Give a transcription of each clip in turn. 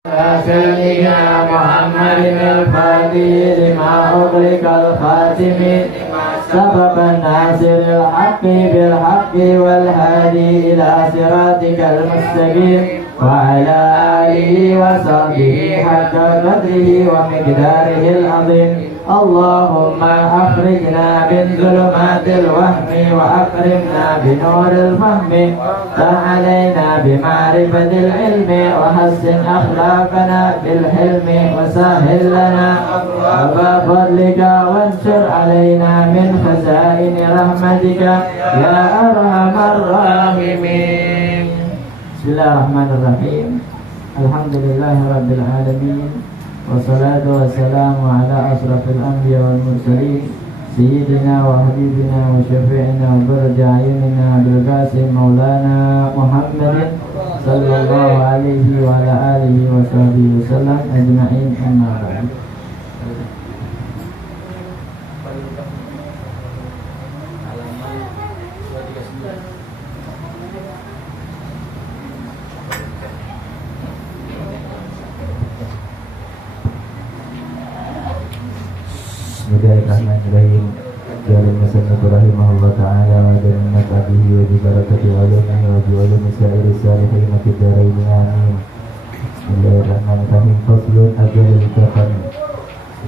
سيدنا محمد الفاتح لما أغلق الخاتم سبب الناصر الحق بالحق والهادي إلى صراطك المستقيم وعلى آله وصحبه حق قدره ومقداره العظيم. اللهم أخرجنا من ظلمات الوهم وأكرمنا بنور الفهم، افتح علينا بمعرفة العلم وحسن أخلاقنا بالحلم، وسهل لنا أبواب فضلك وانشر علينا من خزائن رحمتك يا أرحم الراحمين. بسم الله الرحمن الرحيم. الحمد لله رب العالمين، والصلاة والسلام على أشرف الأنبياء والمرسلين سيدنا وحبيبنا وشفيعنا وفرج أعيننا أبي القاسم مولانا محمد صلى الله عليه وعلى آله وصحبه وسلم أجمعين. أما بعد. Bismillahirrahmanirrahim. Jalan musannaf rahimahullah ta'ala wa dan nafa'bihi wa bibarakati ulamihi wa bi'ulumi sa'iri salihin fid dharain amin. Bismillahirrahmanirrahim. Faslun ajalul kafan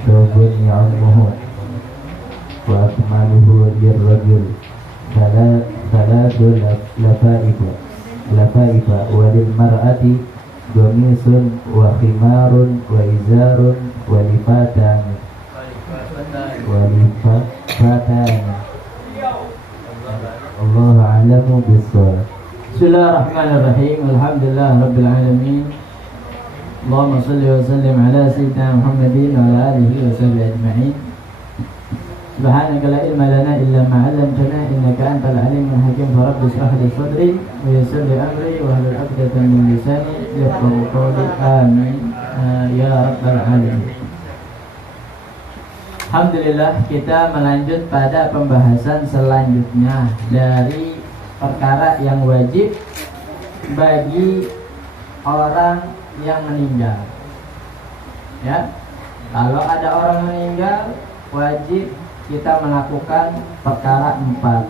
thawbun ya'ammuhu wa akmaluhu lirrajul thalathu lafaifa wa lil mar'ati qamisun wa khimarun wa izarun wa lifatan Allah a'lamu bis-shawab. Bismillahirrahmanirrahim. Alhamdulillah rabbil alamin. Allahumma shalli wa sallim ala sayyidina Muhammadin wa ala alihi wa sahbihi ajma'in. Subhanaka la ilma lana illa ma 'allamtana innaka antal alimul hakim. Rabbi shrah li sadri wa yassir li amri wa hlul 'uqdatam min lisani yafqahu qawli. Amin ya rabbal alamin. Alhamdulillah, kita melanjut pada pembahasan selanjutnya dari perkara yang wajib bagi orang yang meninggal. Ya, kalau ada orang meninggal, wajib kita melakukan perkara 4.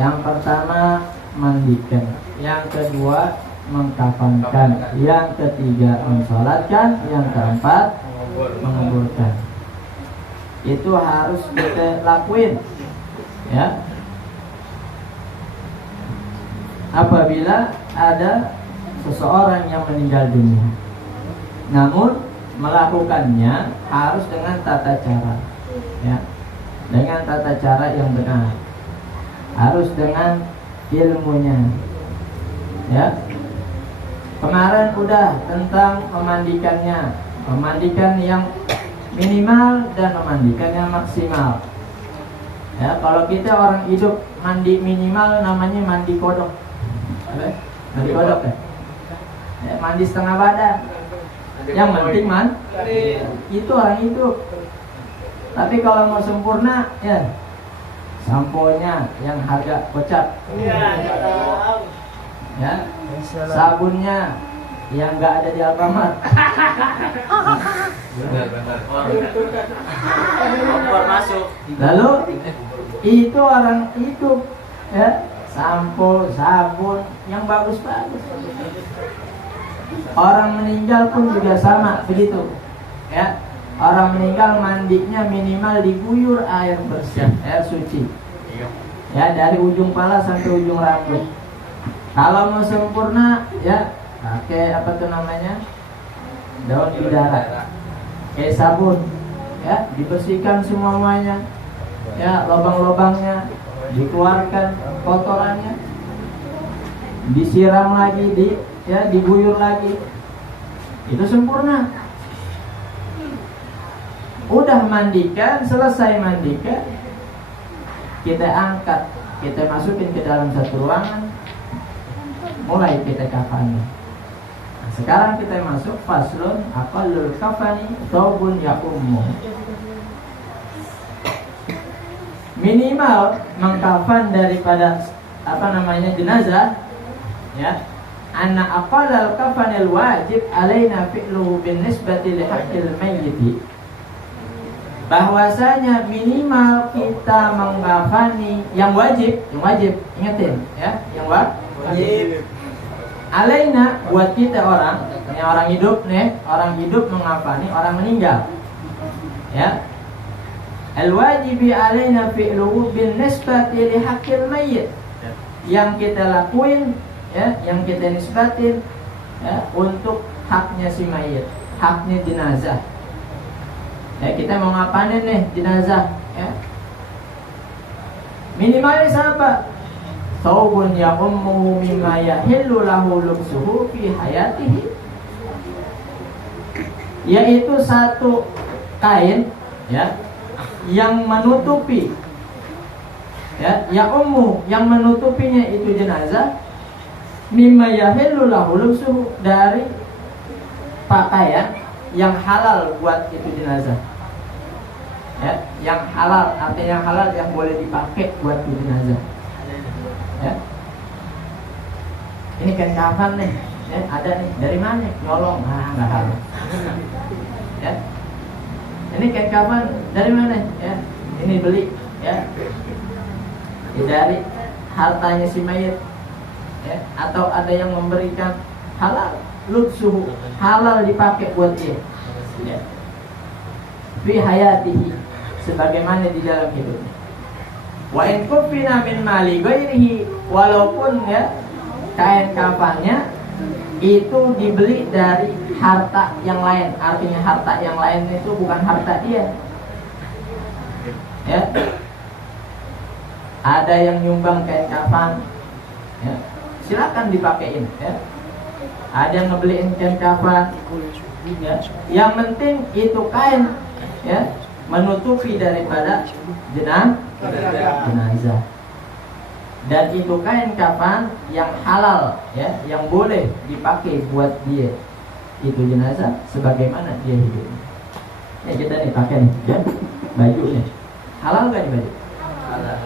Yang pertama, mandikan. Yang kedua, mengkafankan. Yang ketiga, mensolatkan. Yang keempat, menguburkan. Itu harus kita lakuin, ya. Apabila ada seseorang yang meninggal dunia, namun melakukannya harus dengan tata cara, ya, dengan tata cara yang benar, harus dengan ilmunya, ya. Kemarin udah tentang memandikannya, memandikan yang minimal dan memandikan yang maksimal. Ya, kalau kita orang hidup mandi minimal namanya mandi kodok. Mandi kodok ya. Ya, mandi setengah badan. Yang penting itu orang hidup. Tapi kalau mau sempurna ya samponya yang harga gocap. Ya. Sabunnya yang nggak ada di Alfamart. Kompor masuk. Lalu itu orang hidup, ya, sampo, sabun yang bagus-bagus. Orang meninggal pun juga sama begitu, ya. Orang meninggal mandinya minimal diguyur air bersih, air suci, ya, dari ujung kepala sampai ujung rambut. Kalau mau sempurna, ya, pakai apa tuh namanya, daun bidara, kayak sabun, ya, dibersihkan semuanya, ya, lubang-lubangnya dikeluarkan kotorannya, disiram lagi, diguyur lagi, itu sempurna. Udah mandikan, selesai mandikan, kita angkat, kita masukin ke dalam satu ruangan, mulai kita kafani. Sekarang kita masuk faslun aqallul kafani thawbun ya'ummu. Minimal mengkafan daripada jenazah, ya, anna aqallal kafanil wajib alaina fi'luhu bin nisbati li haqqil mayyit, bahwasanya minimal kita mengkafani yang wajib, ingetin ya, yang wajib alaina buat kita orang, yang orang hidup nih, orang hidup mengkafani orang meninggal ya. Al-wajibi alaina fi'luhu bin nisbati li haqqil mayyit, yang kita lakuin ya, yang kita nisbatin ya, untuk haknya si mayit, haknya jenazah ya. Kita mau ngapain nih jenazah ya, minimalnya apa? Thawbun ya ummuhu mimma yahillu lahu lubsuhu fi hayatihi, yaitu satu kain ya yang menutupi ya, ya ummu yang menutupinya itu jenazah, mimma yahillu lahu lubsuhu, dari pakaian yang halal buat itu jenazah ya, yang halal, artinya yang halal yang boleh dipakai buat itu jenazah ya. Ini kain kafan nih ya, ada nih, dari mana? Nyolong, nggak halal ya. Ini kain kafan dari mana ya? Ini beli ya, dari hartanya si mayit ya, atau ada yang memberikan, halal lubsuhu, halal dipakai buat dia ya, fi hayatihi, sebagaimana di dalam hidupnya. Wa in kufina min mali ghairihi, walaupun ya kain kafannya itu dibeli dari harta yang lain, artinya harta yang lain itu bukan harta dia ya. Ada yang nyumbang kain kafan ya, silakan dipakein ya. Ada yang ngebeliin kain kafan ya, yang penting itu kain ya, menutupi daripada jenazah, dan itu kain kafan yang halal ya, yang boleh dipakai buat dia itu jenazah sebagaimana dia hidup ya. Kita nih pakai nih ya, baju nih halal gak nih baju? Halal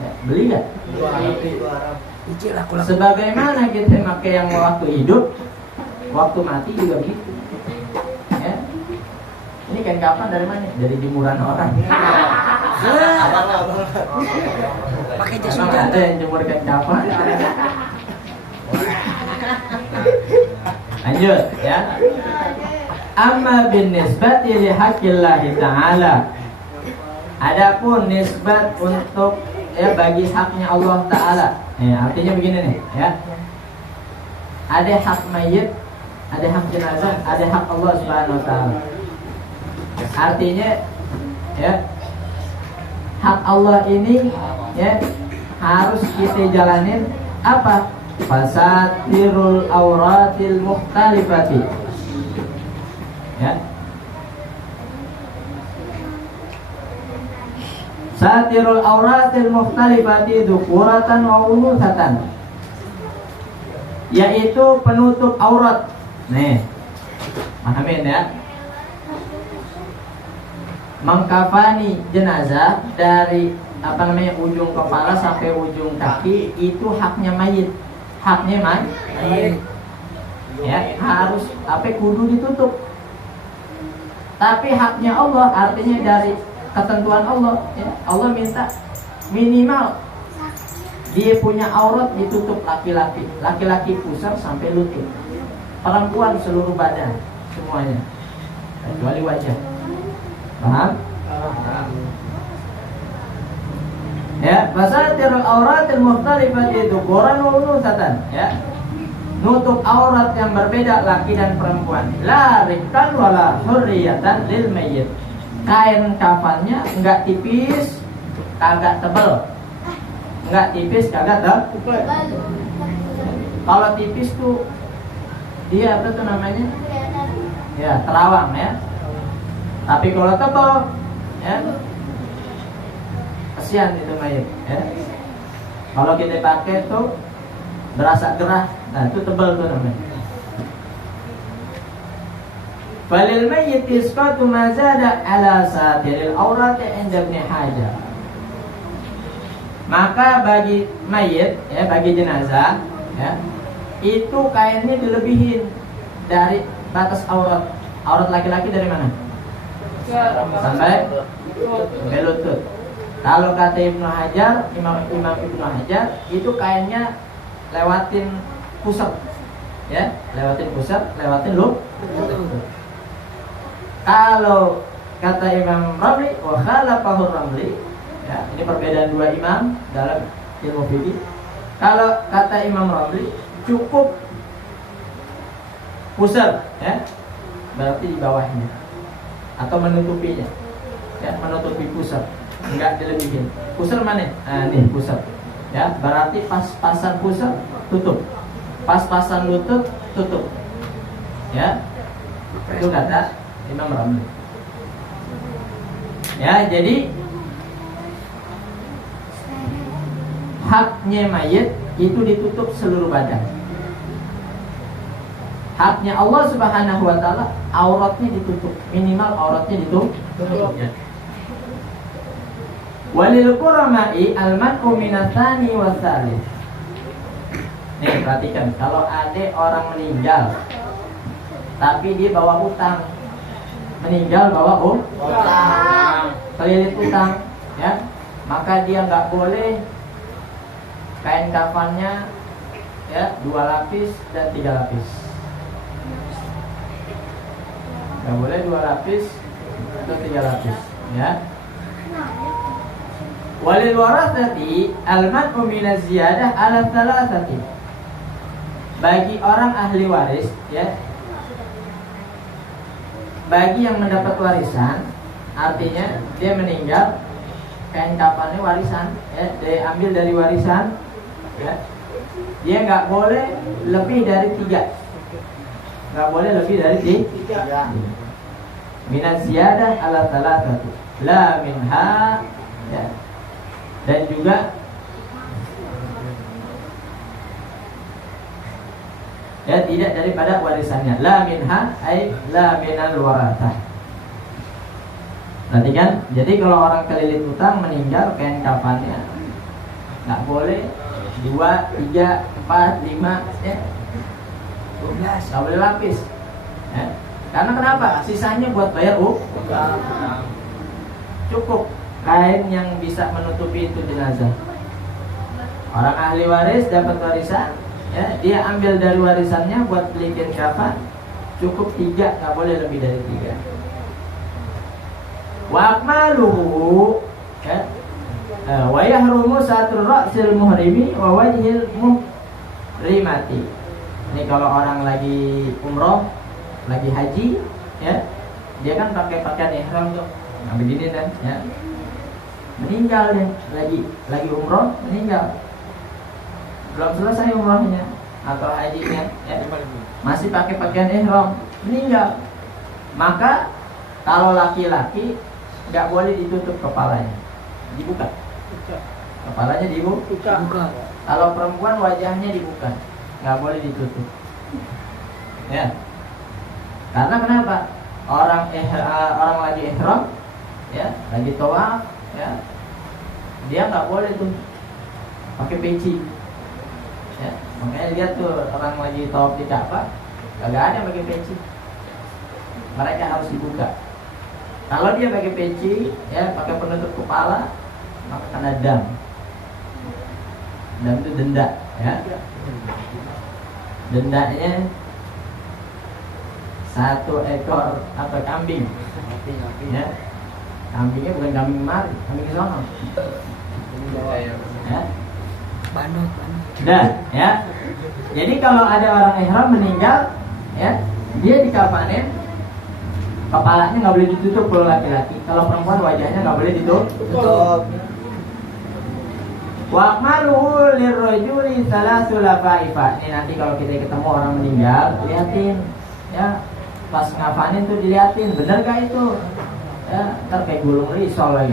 ya, beli gak? Sebagaimana kita pakai yang waktu hidup, waktu mati juga begitu ya. Ini kain kafan dari mana? Dari jemuran orang. Pakai jas hujan. Ada yang jemur kain kafan. Lanjut ya. Amma bin nisbati li haqqillahi ta'ala, adapun nisbat untuk ya bagi haknya Allah Ta'ala ya, artinya begini nih ya, ada hak mayit, ada hak jenazah, ada hak Allah Subhanahu Wa Ta'ala. Artinya ya, hak Allah ini ya harus kita jalanin apa? Fasatirul auratil mukhtalifati ya. Satirul auratil mukhtalifati dzukuratan wa unuthatan, yaitu penutup aurat. Nih, pahamin ya. Mengkafani jenazah dari apa namanya, ujung kepala sampai ujung kaki itu haknya mayit, haknya mayit ya, harus apa, kudu ditutup. Tapi haknya Allah, artinya dari ketentuan Allah ya, Allah minta minimal dia punya aurat ditutup, laki-laki pusar sampai lutut, perempuan seluruh badan semuanya kecuali wajah. Paham? Ya, fasatirul auratil mukhtalifati dzukuran wa unuthatan ya, nutup aurat yang berbeda laki dan perempuan. La rikkan wala hurriyatan lil mayyit, kain kafannya enggak tipis kagak tebel, enggak tipis kagak tebel. Kalau tipis tuh dia apa tuh namanya ya, terawang ya. Tapi kalau tebal ya, kasihan itu mayit ya. Kalau kita pakai tuh berasa gerah, nah itu tebal tuh namanya. Falil mayyit isqatu ma zada ala satiril aurati inda ibn hajar, maka bagi mayit ya, bagi jenazah ya, itu kainnya dilebihin dari batas aurat. Aurat laki-laki dari mana? Sampai lutut. Kalau kata Ibnu Hajar, Imam Ibnu Hajar, itu kainnya lewatin pusat, ya, lewatin pusat, lewatin lutut. Kalau kata Imam Ramli, wa khalafahu Ramli, ya, ini perbedaan dua imam dalam ilmu fikih. Kalau kata Imam Ramli, cukup pusat, ya, berarti di bawahnya atau menutupinya, ya, menutupi pusat, enggak dilebihin. Pusat mana? Nah, nih pusat, ya, berarti pas-pasan pusat tutup, pas-pasan lutut tutup, ya, itu kata Imam Ramli. Ya, jadi haknya mayit itu ditutup seluruh badan. Haknya Allah Subhanahu wa taala auratnya ditutup, minimal auratnya ditutup. Ya. Walil qurama'i al-man'u minatsani wa tsalits. Nih, perhatikan, kalau ada orang meninggal tapi dia bawa utang. Meninggal bawa utang, kelilit utang, ya, maka dia nggak boleh kain kafannya, ya, 2 lapis dan 3 lapis. Nggak boleh 2 lapis atau 3 lapis, ya. Walil warathati al-man'u minaz ziyadah ala thalathati. Bagi orang ahli waris, ya, bagi yang mendapat warisan, artinya dia meninggal, kain kafannya warisan, ya, dia ambil dari warisan, ya, dia nggak boleh lebih dari 3, nggak boleh lebih dari 3. Minaz ziyadah ala thalathati la minha, ya. Dan juga ya, tidak daripada warisannya. La minha ay la minal warathah. Perhatikan, jadi kalau orang kelilit utang meninggal, kain kafannya nggak boleh 2, 3, 4, 5, ya, 12, nggak boleh lapis, ya. Karena kenapa? Sisanya buat bayar utang. Cukup kain yang bisa menutupi itu jenazah. Orang ahli waris dapat warisan, ya, dia ambil dari warisannya buat beli kain kafan, cukup 3, nggak boleh lebih dari 3. Wa akmaluhu, ya, wa yahrumu satrul ra'sil muhrimi wa wajhil muhrimati. Ini kalau orang lagi umroh, lagi haji, ya, dia kan pakai pakaian ihram tuh, nah begini kan, ya, meninggal deh, lagi umroh, meninggal, belum selesai umrohnya atau hajinya, ya, masih pakai pakaian ihram, meninggal. Maka kalau laki-laki nggak boleh ditutup kepalanya, dibuka. Kepalanya dibuka. Kalau perempuan wajahnya dibuka, nggak boleh ditutup. Ya. Karena kenapa? Orang lagi ihram, ya, lagi tawaf, ya, dia nggak boleh tuh pakai peci. Ya, makanya lihat tuh orang lagi tawaf di Ka'bah, kagak ada yang pakai peci. Mereka harus dibuka. Kalau dia pakai peci, ya, pakai penutup kepala, maka kena dam. Dam itu denda, ya. Dendanya 1 ekor apa kambing, ya. Kambingnya bukan kambing mari, kambing sono. Ya. Dan, ya. Jadi kalau ada orang ihram meninggal, ya, dia dikafanin, kepalanya nggak boleh ditutup kalau laki-laki. Kalau perempuan wajahnya nggak boleh ditutup. Wa akmaluhu lirrajuli salasul lafaifa. Ini nanti kalau kita ketemu orang meninggal, lihatin, ya, pas ngafanin tuh dilihatin, bener gak itu? Ya, ntar kayak gulung risol lagi.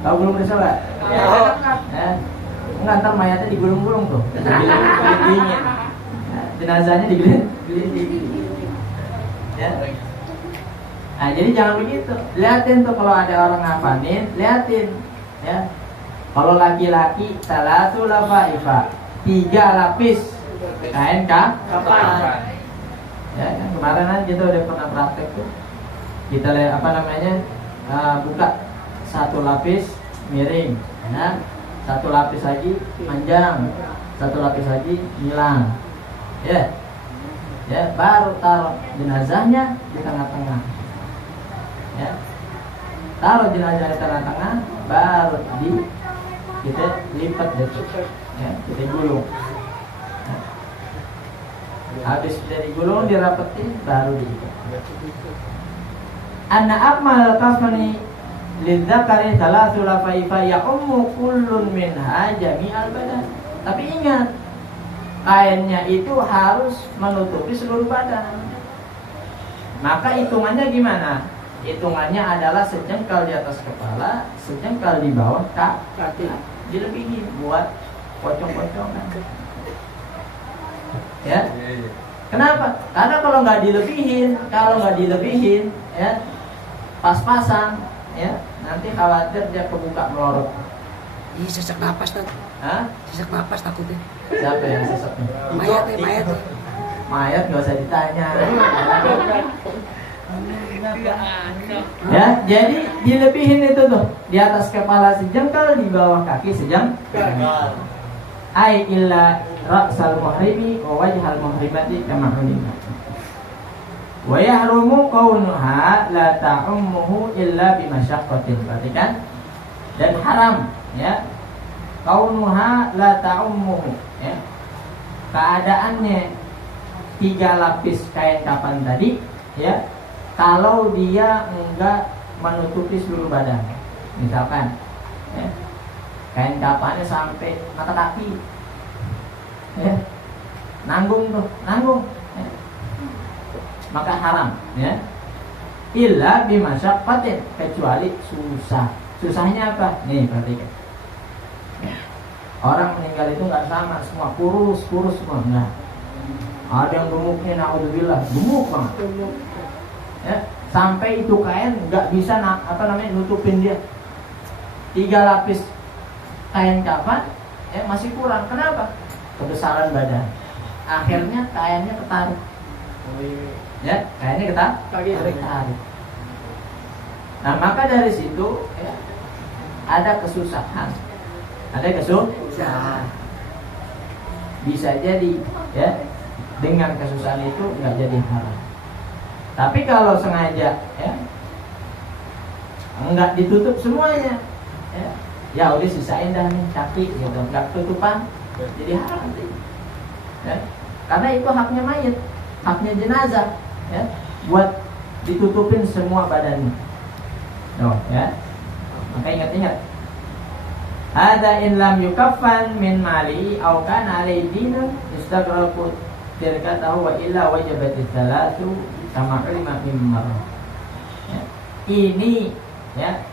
Tahu gulung risol gak? Ya. Enggak, ntar mayatnya digulung-gulung tuh, digilingin. Jenazahnya digilingin. Ya. Nah, jadi jangan begitu. Lihatin tuh kalau ada orang ngafanin, lihatin, ya. Kalau laki-laki salatu lafaifa, 3 lapis kain kafan. Ya, kan kemarin kan kita udah pernah praktek tuh. Kita lihat buka 1 lapis miring, ya. 1 lapis lagi panjang, 1 lapis lagi hilang. Ya. Ya, baru taruh jenazahnya di tengah-tengah. Ya. Taruh jenazah di tengah-tengah, baru kita lipat gitu. Ya, kita gulung. Ya. Habis dari gulung dirapetin, baru dilipat. Anna akmal kafani lidzakari thalathu lafaifa ya'ummu kullun minha jami'al badan. Tapi ingat, kainnya itu harus menutupi seluruh badan. Maka hitungannya gimana? Hitungannya adalah sejengkal di atas kepala, sejengkal di bawah kaki. Dilebihin buat pocong-pocongan. Ya. Kenapa? Karena kalau nggak dilebihin, ya, pas-pasan, ya, nanti khawatir dia kebuka melorot. Ih, sesak napas kan? Hah? Sesak napas takutnya. Siapa yang sesaknya? Mayat. Mayat nggak usah ditanya. Ya, jadi dilebihin itu tuh, di atas kepala sejengkal, di bawah kaki sejengkal. Ai illa ra'sal muhrimi wa wajhal muhrimati kama ulima. Wa yahrumu kaunuha la ta'ummuhu illa bimasyaqqatin. Perhatikan. Dan haram, ya. Kaunuha la ta'ummuhu, ya. Keadaannya 3 lapis kain kafan tadi, ya. Kalau dia enggak menutupi seluruh badan, misalkan, ya, kain kafannya sampai mata kaki, ya, nanggung, ya. Maka haram, ya. Illa bimasyaqqatin, kecuali susah. Susahnya apa? Nih, perhatikan. Orang meninggal itu nggak sama, semua kurus semua, enggak. Ada yang gemuknya, naudzubillah, gemuk banget. Ya, sampai itu kain nggak bisa nutupin dia. 3 lapis kain kafan, ya, masih kurang. Kenapa? Kebesaran badan. Akhirnya kainnya ketarik. Ya, kainnya ketarik. Nah, maka dari situ, ya, ada kesusahan. Bisa jadi, ya, dengan kesusahan itu nggak jadi haram. Tapi kalau sengaja, ya, nggak ditutup semuanya, ya udah sisain dah nih kaki gitu, nggak tutupan, jadi haram nanti. Ya. Karena itu haknya mayit, haknya jenazah, ya, buat ditutupin semua badannya. Ya. Maka ingat-ingat. Ada in lam yukaffan min mali aw kana alayhi dinun istaghraqa tirkatahu wa illa wajabat salatu kama ulima mimmar. Ya. Ini, ya,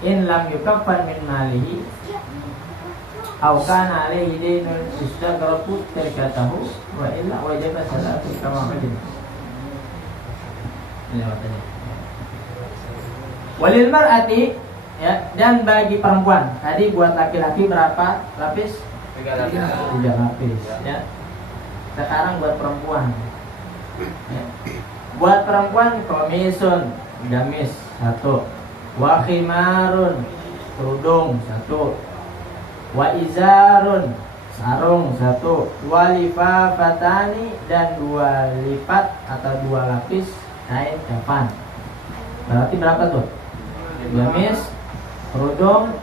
in lam yukaffan min malihi aw kana alayhi dinun istaghraqa tirkatahu wa illa wajabat salatu kama ulima. Ini maknanya. Walil mar'ati, ya, dan bagi perempuan. Tadi buat laki-laki berapa lapis? 3 lapis, ya. Sekarang buat perempuan, ya. Buat perempuan komisun, gamis 1, wa khimarun, kerudung 1, wa izarun, sarung 1, wa lifafatani, dan 2 lipat atau 2 lapis kain kafan. Berarti berapa tuh? Gamis, kerudung,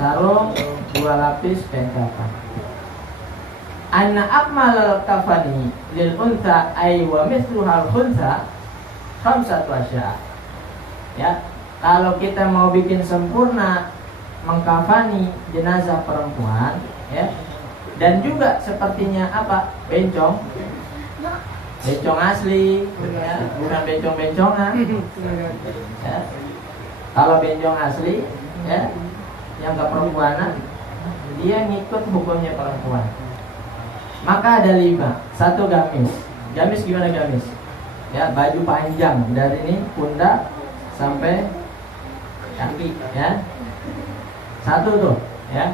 sarung, 2 lapis kain kafan. Anna akmal kafani lil unsa ay wa mithluhal khunsa khamsatu asya. Ya, kalau kita mau bikin sempurna mengkafani jenazah perempuan, ya, dan juga sepertinya apa? Bencong asli, ya, bukan bencong-bencongan. Ya. Kalau bencong asli, ya, yang keperempuanan, dia ngikut hukumnya perempuan. Maka ada 5. 1 gamis. Gamis gimana gamis? Ya, baju panjang dari ini pundak sampai kaki, ya. Satu tuh, ya.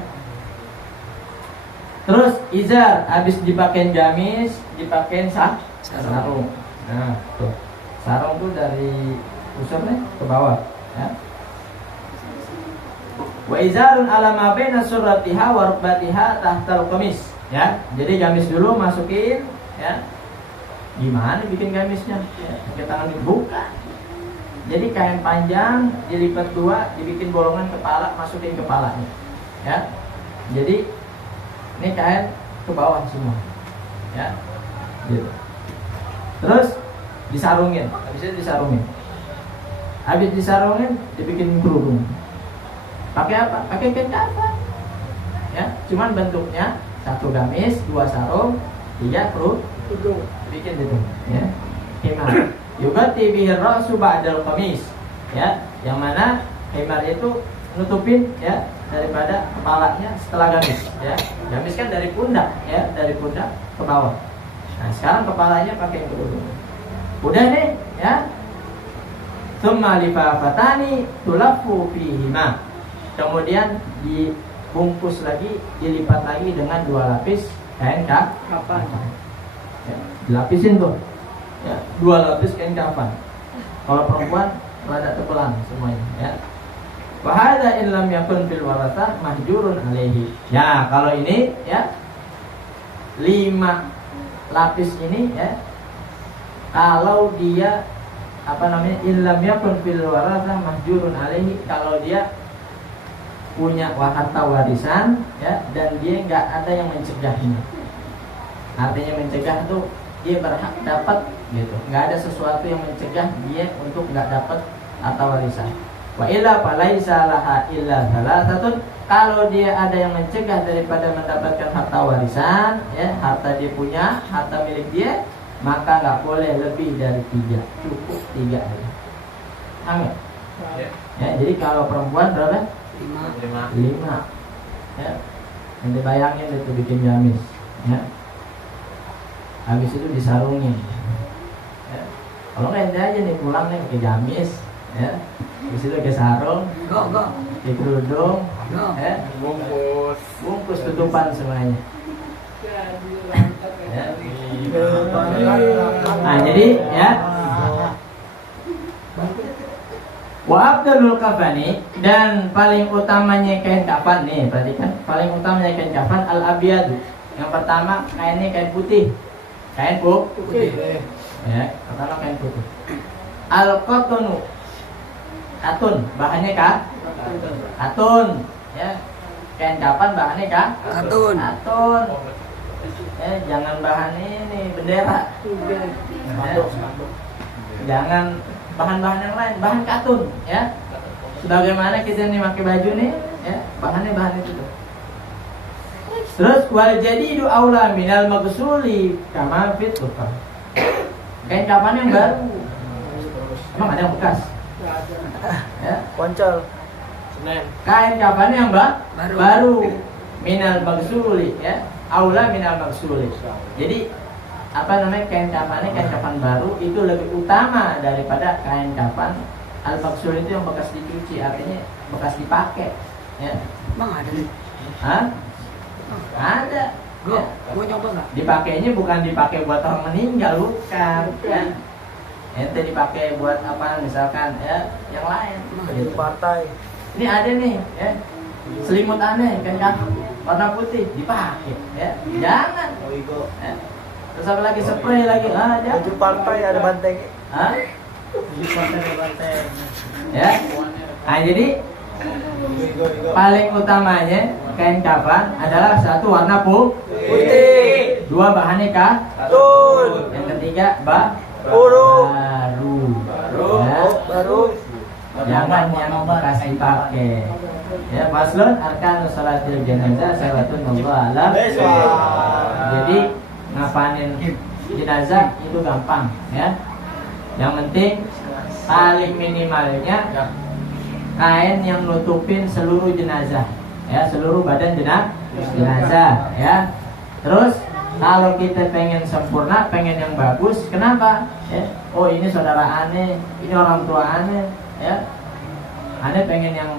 Terus izar, habis dipakein gamis, dipakein sarung. Nah, tuh. Sarung tuh dari pusar nih ke bawah, ya. Wa izarun ala ma baina surratiha wa rukbatiha tahtal qamis, ya. Jadi gamis dulu masukin, ya. Gimana bikin gamisnya? Ya, pakai tangan dibuka. Jadi kain panjang dilipat dua, dibikin bolongan kepala, masukin kepalanya, ya. Jadi ini kain ke bawah semua, ya. Gitu. Terus disarungin, habis itu disarungin. Habis disarungin, dibikin kerudung. Pakai apa? Pakai kain kafan. Ya, cuman bentuknya satu gamis, dua sarung, tiga kerudung. Bikin itu, ya. Himar. Yugati bihi ra'su ba'dal qamis. Ya, yang mana himar itu nutupin, ya, daripada kepalanya setelah gamis, ya. Gamis kan dari pundak, ya, dari pundak ke bawah. Nah, sekarang kepalanya pakai kerudung. Udah nih, ya. Tsumma lifafatani tulaffu fihima. Kemudian dibungkus lagi, dilipat lagi dengan 2 lapis kain kafan. Ya, dilapisin tuh, ya, 2 lapis kain kafan. Kalau perempuan rada tebelan semuanya, ya. Wa hadza illam yakun fil warasah mahjurun alaihi. Ya, kalau ini, ya, 5 lapis ini, ya, kalau dia illam yakun fil warasah mahjurun alaihi, kalau dia punya harta warisan, ya, dan dia nggak ada yang mencegahnya. Artinya mencegah tuh dia berhak dapat, gitu. Nggak ada sesuatu yang mencegah dia untuk nggak dapat harta warisan. Wa illa falaisa laha illa salasatun. Kalau dia ada yang mencegah daripada mendapatkan harta warisan, ya, harta dia punya, harta milik dia, maka nggak boleh lebih dari 3, cukup 3 aja. Anggap. Ya, jadi kalau perempuan berapa? 5. Ya. Nanti bayangin itu bikin gamis, ya. Habis itu disarungin. Ya. Kalau nggak aja nih pulang nih pakai gamis, ya. Habis itu pakai sarung, pakai kerudung, ya. Bungkus tutupan semuanya. Ya. Nah, jadi, ya. Wa afdalul kafani, dan paling utamanya kain kafan nih, perhatikan, paling utamanya kain kafan al-abyad. Yang pertama kainnya kain putih. Kain putih. Ya, pertama kain putih. Al-qatunu, katun, bahannya katun, ya. Kain kafan bahannya katun. Jangan bahan ini bendera. Jangan bahan-bahan yang lain, bahan katun, ya. Sebagaimana kita nih pakai baju nih, ya, bahannya bahan itu tuh. Terus wal jadidu aula minal maghsuli kama fit tufa. Kain kafan yang baru. Emang ada yang bekas? Ya, Koncol. kain kafan yang baru minal maghsuli, ya. Aula minal maghsuli. Jadi kain kafan baru itu lebih utama daripada kain kafan al-maghsul itu yang bekas dicuci, artinya bekas dipakai, ya. Emang ada nih? Hah? Ada. Ya. Mau nyoba nggak? Dipakainya bukan dipakai buat orang meninggal, bukan, ya. Ente dipakai buat apa misalkan, ya, yang lain. Di partai. Ini ada nih, ya. Selimut aneh kain kafan warna putih dipakai, ya. Jangan. Ya. Terus apa lagi, spray lagi, jangan. Baju partai ada banteng. Hah? Ya. Nah, jadi paling utamanya kain kafan adalah satu warna putih, 2 bahannya katun, yang ketiga baru. Ya. Jangan yang bekas dipakai. Ya, maslun arkan salatil jenazah salatun Allah. Jadi ngapain jenazah itu gampang, ya. Yang penting paling minimalnya kain yang nutupin seluruh jenazah, ya, seluruh badan jenazah, ya. Terus kalau kita pengen sempurna, pengen yang bagus, kenapa? Ya, oh ini saudara aneh, ini orang tua aneh, ya. Aneh pengen yang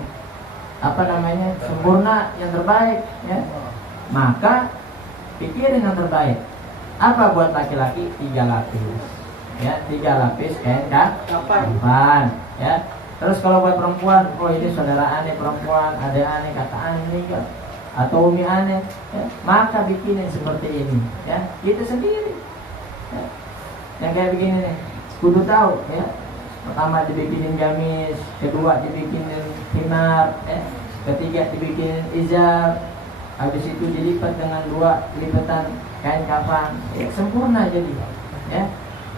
sempurna, yang terbaik, ya. Maka pikirin yang terbaik. Apa buat laki-laki? 3 lapis, ya, 3 lapis kain kafan, ya. Terus kalau buat perempuan, oh ini saudara aneh perempuan, ada aneh, kata aneh kan, atau umi aneh, ya. Maka bikinin seperti ini, ya, kita sendiri, ya. Yang kayak begini nih, kudu tahu, ya. Pertama dibikinin gamis, kedua dibikinin himar, ya. Ketiga dibikinin izar, habis itu dilipat dengan 2 lipatan kain kafan, ya, sempurna jadi, ya,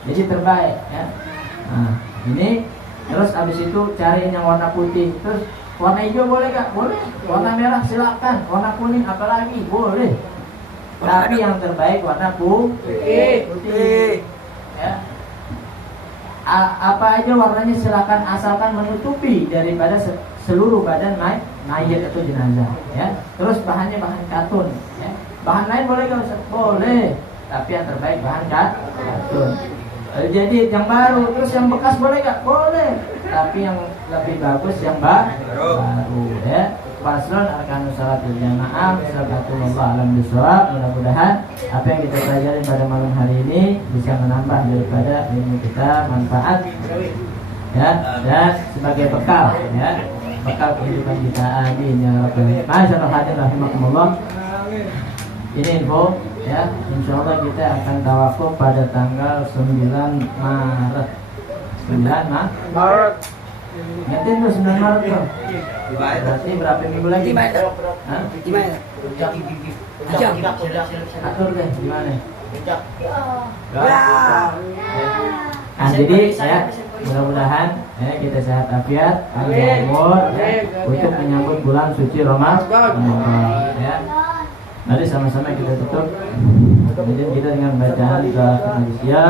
jadi terbaik, ya. Nah, ini terus habis itu cariin yang warna putih, terus warna hijau boleh gak? Boleh. Warna merah silakan, warna kuning apalagi boleh. Tapi yang terbaik warna putih, ya. Apa aja warnanya silakan, asalkan menutupi daripada seluruh badan mayat atau jenazah, ya. Terus bahannya bahan katun, ya. Bahan lain boleh gak Ustaz? Boleh, tapi yang terbaik bahan katun. Jadi yang baru, terus yang bekas boleh gak? Boleh, tapi yang lebih bagus yang baru, ya. Faslun arkanus salatil jamaah, sallallahu alam bisawab. Mudah-mudahan apa yang kita pelajari pada malam hari ini bisa menambah daripada ilmu kita manfaat, ya, dan sebagai bekal, ya, bekal kehidupan kita. Amin ya rabbal alamin. Masyaallah hadirin rahimakumullah. Ini info, ya. Insyaallah kita akan tawakuf pada tanggal 9 Maret. 9 Maret. Ngertiin tuh 9 Maret tuh. Berarti berapa minggu lagi? 5 ya. Hah? 5 ya. Atur deh gimana? Ya. Nah, jadi ya, mudah-mudahan ya, kita sehat afiat, panjang umur, ya, untuk menyambut bulan suci Ramadan, ya. Mari sama-sama kita tutup. Kemudian kita dengan bacaan doa manusia.